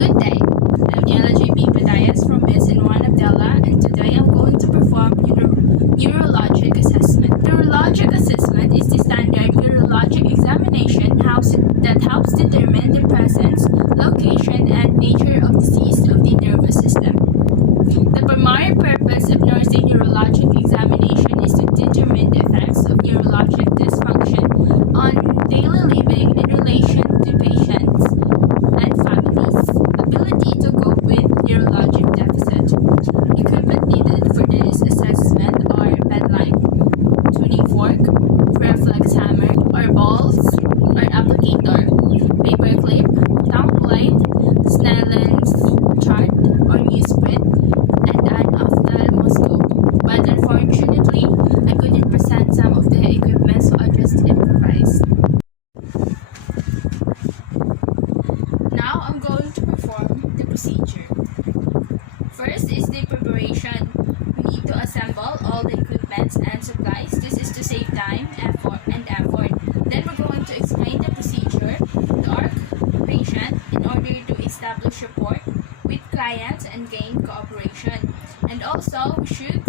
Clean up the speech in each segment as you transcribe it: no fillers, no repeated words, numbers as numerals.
Good day, I'm Niela Badayos from BSN1 of Dela, and today I'm going to perform neurologic assessment. Neurologic assessment is the standard neurologic examination that helps determine the presence, location, and nature of disease of the nervous system. The primary purpose of nursing neurologic examination is to determine the effects of neurologic dysfunction on daily living in relation to patients and families' ability to cope with neurologic deficit. Equipment needed for this assessment are bed light, tuning fork, reflex hammer or balls or applicator, paper clip, thumb plate, Snellen's chart or newsprint, and an ophthalmoscope. But unfortunately, I couldn't present some of the equipment, so I just improvised. Now I'm going to perform the procedure. First is the preparation. We need to assemble all the equipment and supplies. This is to save time and effort. Then we're going to explain the procedure to our patient in order to establish rapport with clients and gain cooperation. And also, we should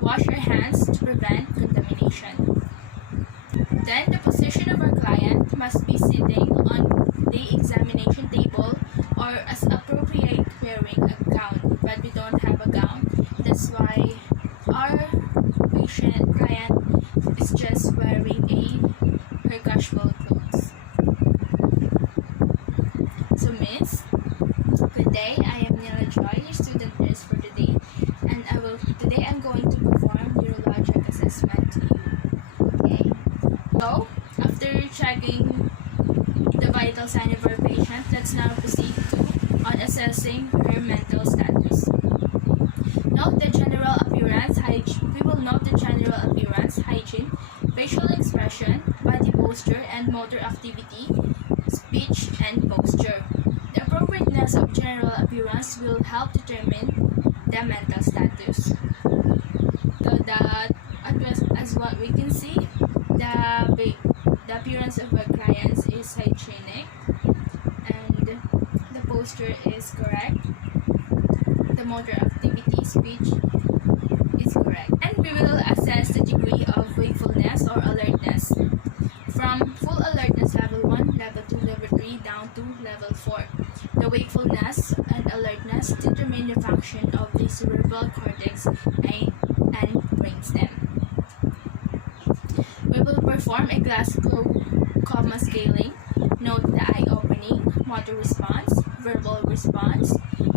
wash our hands to prevent contamination. Then the position of our client must be sitting on the examination table or as appropriate wearing a gown, but we don't have a gown. That's why our client is just wearing her casual clothes. So Miss, good day. I am Niela Joy, your student nurse for today, and today I'm going to perform neurologic assessment to you. Okay. So after checking the vital sign of our patient, let's now proceed on assessing her mental status. Note the general appearance hygiene. We will note the general appearance, hygiene, facial expression, body posture, and motor activity, speech, and posture. The appropriateness of general appearance will help determine the mental status. So that, as what we can see, the appearance of our clients is hygienic and the posture is correct. The motor activity, speech is correct. And we will assess the degree of wakefulness or alertness from full alertness level 1, level 2, level 3 down to level 4. The wakefulness and alertness determine the function of the cerebral cortex and brainstem. We will perform a Glasgow coma scaling. Note the eye opening, motor response, verbal response,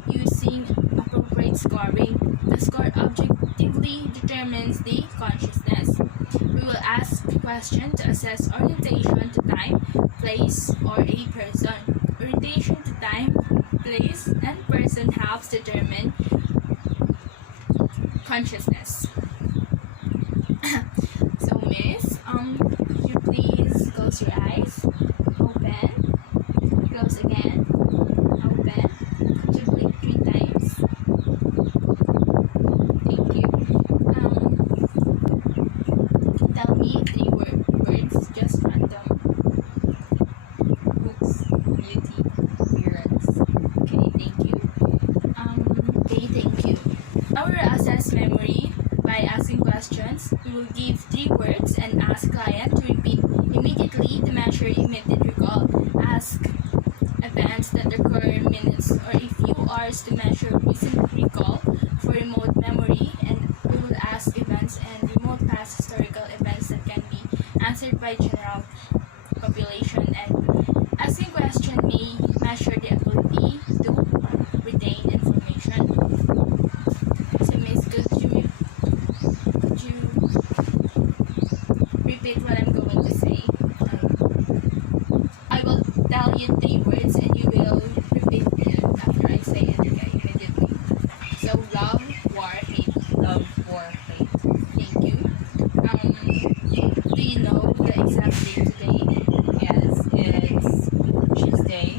using appropriate scoring. The score objectively determines the consciousness. We will ask questions to assess orientation to time, place, or a person. Orientation to time, place, and person helps determine consciousness. So Miss, could you please close your eyes, open, close again, open, could you blink 3 times? Thank you. Tell me 3 words, just random. Books, beauty, appearance. Okay, thank you. Okay, thank you. Now we will assess memory by asking questions. We will give 3 words and ask client to repeat immediately to measure immediate recall. Ask events that occur in minutes or a few hours to measure recent recall for remote memory, and we will ask events and remote past historical events that can be answered by general population, and asking question may measure the ability to retain information. So Miss, could you repeat what I'm going to say? I will tell you 3 words and you will repeat it after I say it, okay, immediately. So love, war, hate. Love, war, hate. Thank you. Do you know the exact date today? Yes, it's Tuesday.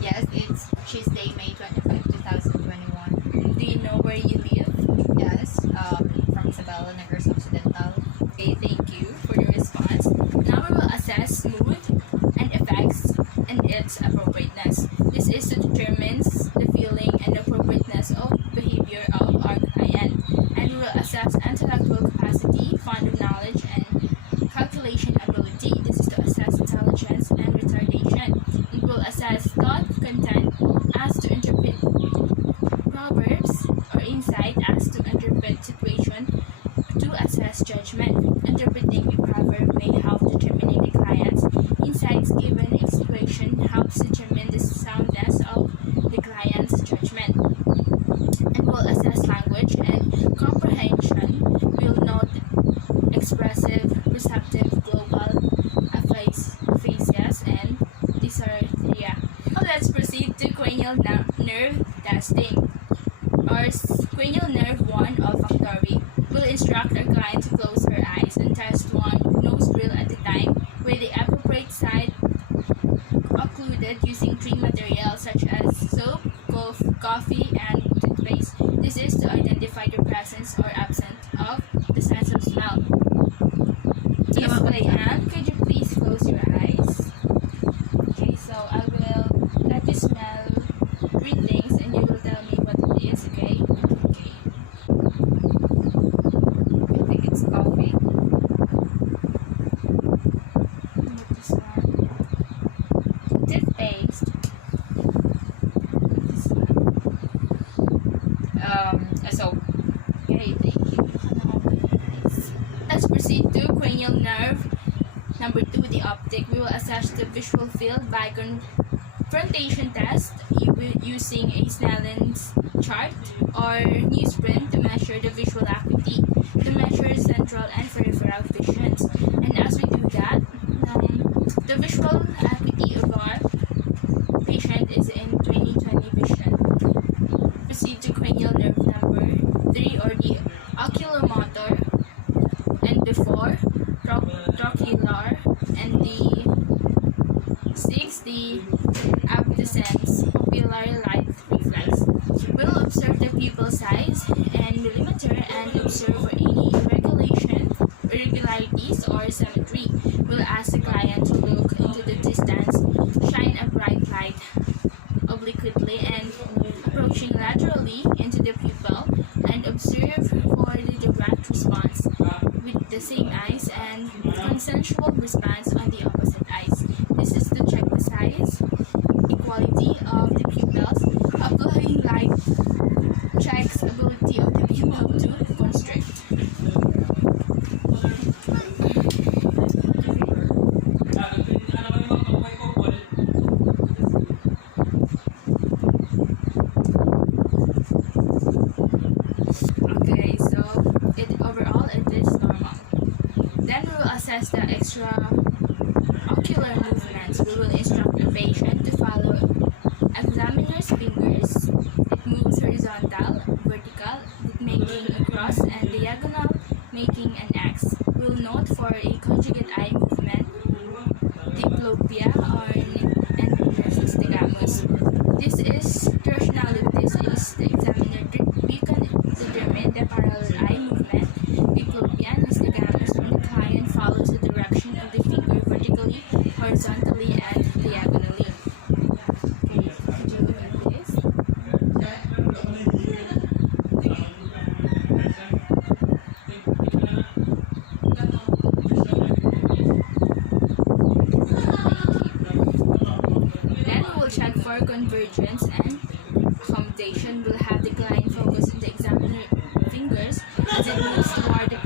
Yes, it's Tuesday, May 25, 2021. Do you know where you live? Yes, from Isabela, Negros Occidental. Okay, thank you for your response. Now we will assess mood, checks appropriateness. This is to determine the feeling and appropriateness of behavior of our client, and we will assess intellectual capacity, fund of knowledge, and calculation ability. This is to assess intelligence and retardation. And we will assess thought content as to interpret proverbs or insight as to interpret situation to assess judgment. Interpreting a proverb may help determining the client's insights given a situation helps determine the soundness of the client's judgment. And will assess language and comprehension. Will note expressive, receptive, global, aphasias, and dysarthria. Now let's proceed to cranial nerve testing. Our cranial nerve 1 olfactory will instruct our client to close her eyes and test one nostril at a time with the appropriate side occluded using clean materials such as soap, coffee, and toothpaste. This is to identify the presence or absence of the sense of smell. Miss Leanne, could you please close your eyes? Okay, so I will let you smell 3 things and you will tell me what it is, okay? Okay. I think it's coffee. What is one? Toothpaste. This one. A soap. Okay, thank you. Let's proceed to cranial nerve. Number 2, the optic. We will assess the visual field by confrontation test using a Snellen's chart or newsprint to measure the visual acuity, to measure central and peripheral visions. And as we do that, the visual acuity of our patient is in 20/20 vision. Proceed to cranial nerve number 3, or the oculomotor, and before trochlear, and the 6, the abducens pupillar light reflex. We'll observe the pupil size and millimeter and observe for any irregularities or symmetry. We'll ask the client to look into the distance, shine a bright light obliquely and approaching laterally into the pupil, and observe for the direct response with the same eyes and consensual response on the opposite eyes. This is to check the size, equality of the pupils. Applying light checks ability of the pupil to constrict. Okay, so overall it is normal. Then we will assess the extraocular movements. We will instruct the patient to follow examiner's fingers. It moves horizontal, vertical, making a cross, and diagonal, making an X. We'll note for a conjugate eye movement, diplopia or nystagmus. This is the rationale of this is the examiner we can determine the parallel eye movement, diplopia, nystagmus, when the client follows the direction of the finger vertically, horizontally, and diagonally. Okay, could you look at this? Then we will check for convergence and accommodation. We'll have the client focus on the examiner fingers as it moves toward the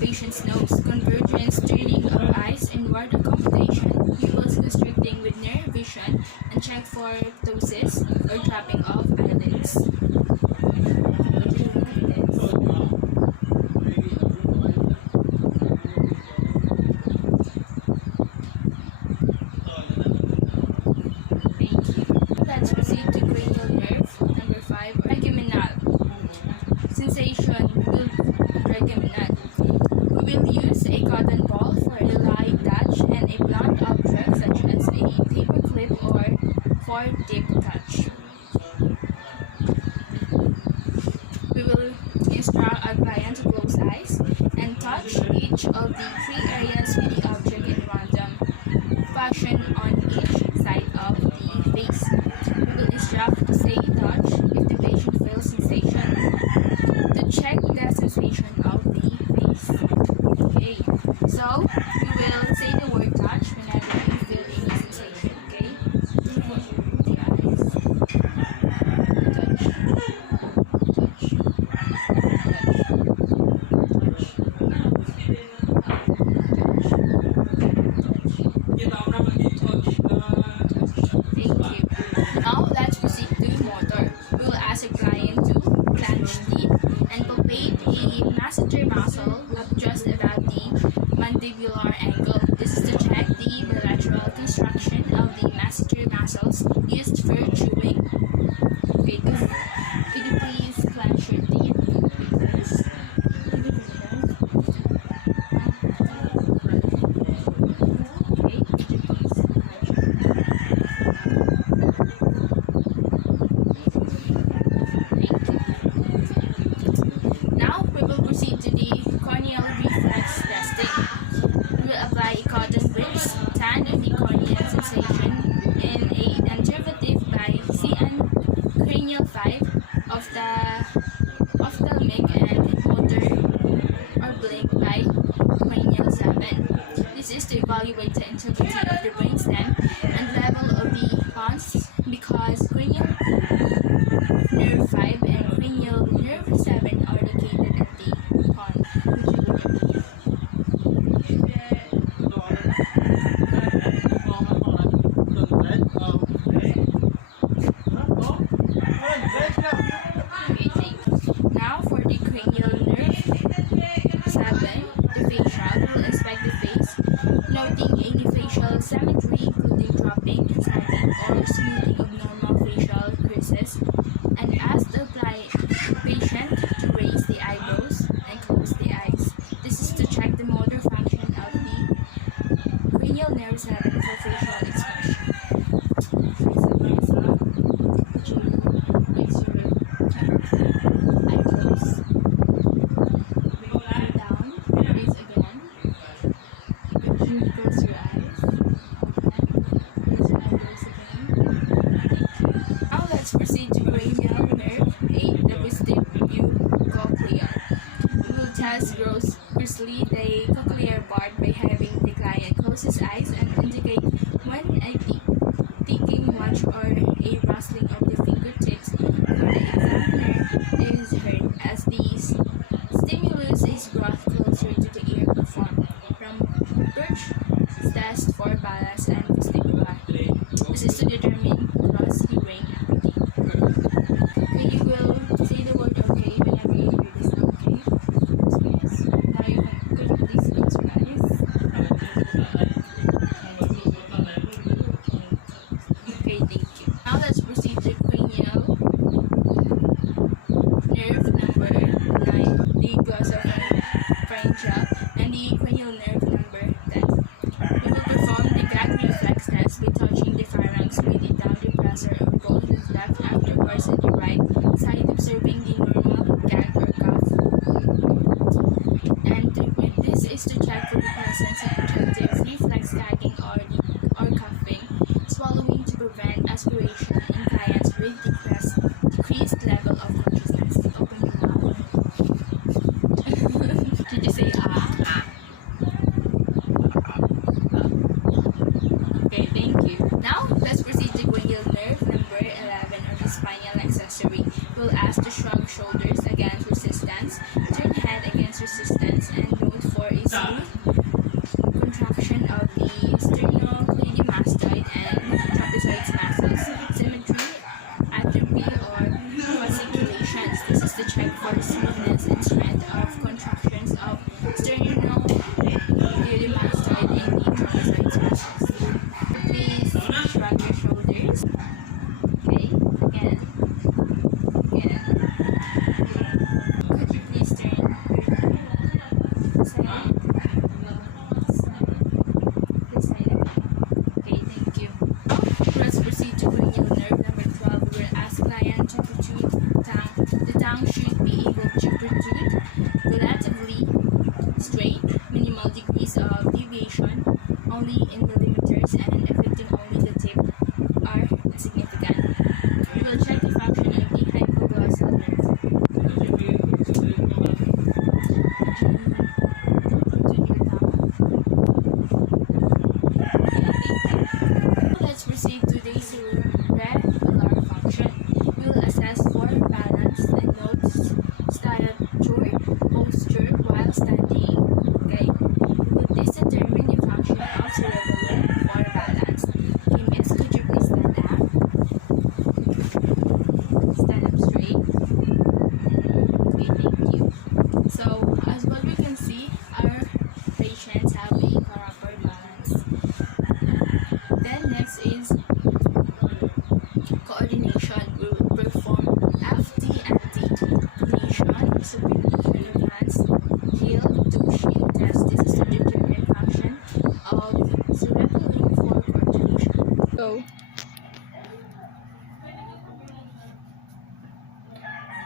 patient's nose. Convergence, turning of eyes inward, accommodation, pupils constricting with near vision, and check for ptosis or dropping of eyelids. Let's proceed to cranial nerve number 5, trigeminal. Sensation will trigeminal. We will use a cotton ball for a light touch and a blunt object such as a paper clip or for deep touch. evaluate the integrity of the brainstem and level of the pons because cranial nerve 5 and cranial nerve 7 are located at the pons. Now for the cranial nerve 7, the facial, we'll inspect the face, noting any facial symmetry including dropping, sagging, or smoothing of normal facial creases, and ask the patient to raise the eyebrows and close the eyes. This is to check the motor function of the cranial nerve 7 for facial expression. Now let's proceed to cranial nerve 8, the vestibulocochlear. We will test grossly the cochlear part by having the client close his eyes and indicate when a ticking watch or a rustling of the fingertips for the examiner is heard as the stimulus is brought closer to the ear performed from perch test for balance and vestibular. This is to determine cross hearing acuity. Okay, you will say the word okay whenever you hear this okay. So yes. Now could you please close your eyes? Okay, thank you. Now let's proceed to cranial nerve number 9, the glossopharyngeal, and the cranial nerve number 10. We will perform the gag reflex test by touching the pharynx with the down depressor of both the left afterwards and the right side, observing the normal gag or cough. And this is to check for the presence of projective reflex gagging or coughing, swallowing to prevent aspiration in clients with decreased level of consciousness. Open your mouth. Did you say ah? Okay, thank you. Now, let's proceed to cranial nerve number 11, or the spinal accessory. We'll ask to shrug shoulders against resistance, turn head against resistance, and note for a smooth contraction of the sternocleidomastoid and trapezoid muscles, symmetry, atrophy, or fasciculations. This is to check for smoothness and strength of contractions of sternocleidomastoid and the trapezoid muscles. Please shrug your shoulders. Okay, again. Could you please turn this side? This side again. Okay, thank you. Let's proceed to cranial nerve number 12. We will ask client to protrude tongue. The tongue should be able to protrude relatively straight, minimal degrees of deviation, only in millimeters, and affecting only the tip are insignificant. We will check the function of the hypoglossal nerve. Let's proceed to the cerebellar function. We will assess for balance and note stature, posture while standing. Okay. Would this determine the function of cerebellum for balance? Okay, miss, could you please stand up? Stand up straight. Okay, thank you. So, as what we can see, our patients have a proper balance. Then next is coordination. We will perform FT-anti-coordination, supination advance, heel to shield test. This is to determine function of cerebellum for coordination. Go.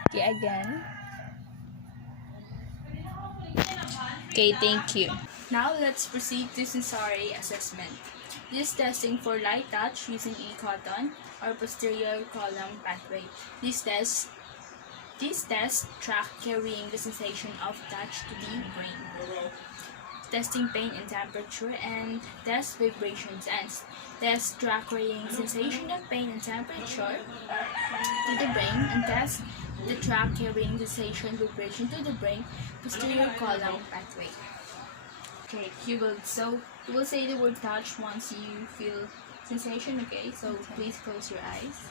Okay, again. Okay, thank you. Now let's proceed to sensory assessment. This is testing for light touch using a cotton or posterior column pathway. These tests track carrying the sensation of touch to the brain. testing pain and temperature, and test vibration sense. Test track radiating sensation of pain and temperature to the brain, and test the track carrying sensation vibration to the brain posterior column pathway. Okay, you will say the word touch once you feel sensation. Okay, so please close your eyes.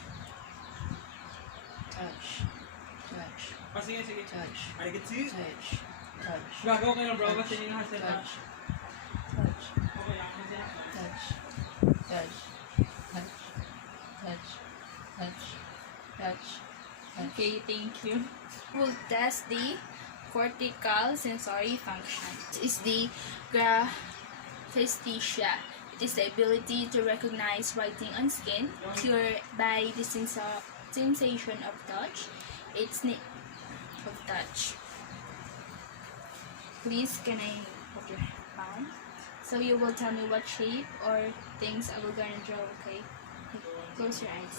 Touch. Touch. Sige, sige. Touch. I can see. Touch. Touch. Bago, okay lang bro. Kasi yung hasil na. Touch. Touch. Okay lang. Kasi Touch. Touch. Touch. Touch. Touch. Touch. Okay, thank you. We'll test the cortical sensory function. It is the graphesthesia. It is the ability to recognize writing on skin cured by the sensation of touch. It's of touch. Please, can I put your palm? So you will tell me what shape or things I will gonna draw. Okay. Close your eyes.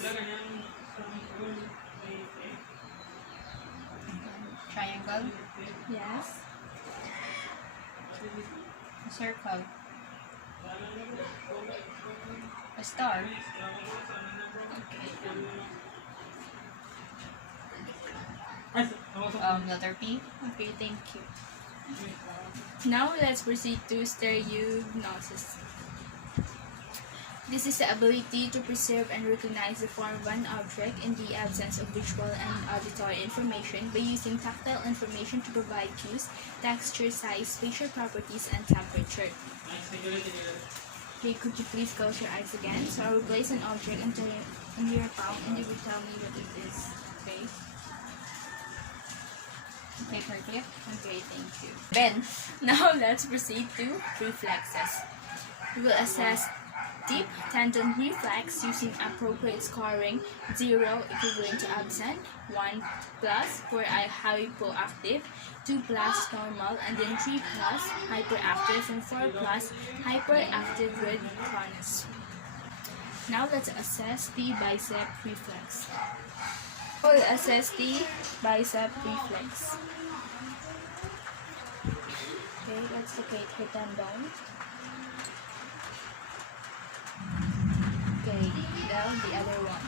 Triangle. Yes. A circle. A star. Okay. Letter P. Okay, thank you. Now let's proceed to stereognosis. This is the ability to perceive and recognize the form of an object in the absence of visual and auditory information by using tactile information to provide cues, texture, size, spatial properties, and temperature. Okay, could you please close your eyes again? So I will place an object into your palm and you will tell me what it is. Okay? Paper clip. Okay, thank you. Ben. Now let's proceed to reflexes. We will assess deep tendon reflex using appropriate scoring: 0 equivalent to absent, 1 plus for hypoactive, 2 plus normal, and then 3 plus hyperactive, and 4 plus hyperactive with clonus. Now let's assess the bicep reflex. We'll assess the bicep reflex. Okay, let's locate her tendon. Okay, now the other one.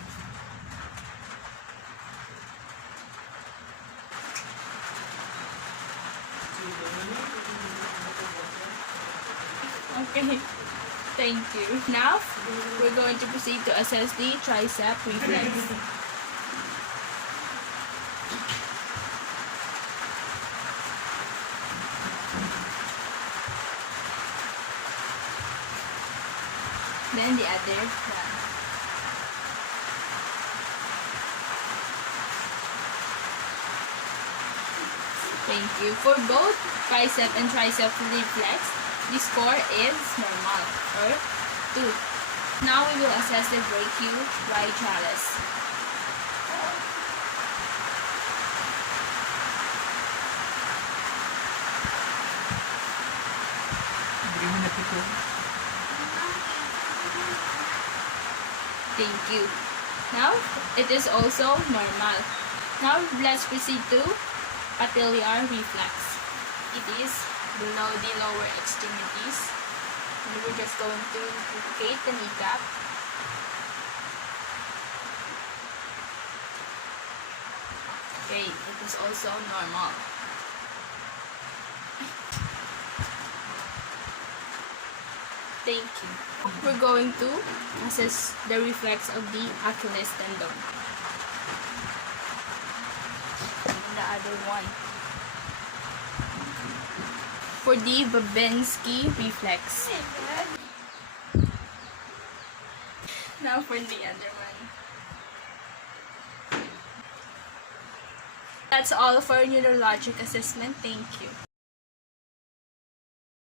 Okay, thank you. Now, we're going to proceed to assess the tricep reflex. Then the other one. Thank you. For both bicep and tricep reflex, the score is normal or 2. Now we will assess the brachioradialis. Thank you. Now, it is also normal. Now, let's proceed to patellar reflex. It is below the lower extremities. And we're just going to locate the kneecap. Okay, it is also normal. Thank you. We're going to assess the reflex of the Achilles tendon. And the other one. For the Babinski reflex. Now for the other one. That's all for neurologic assessment. Thank you.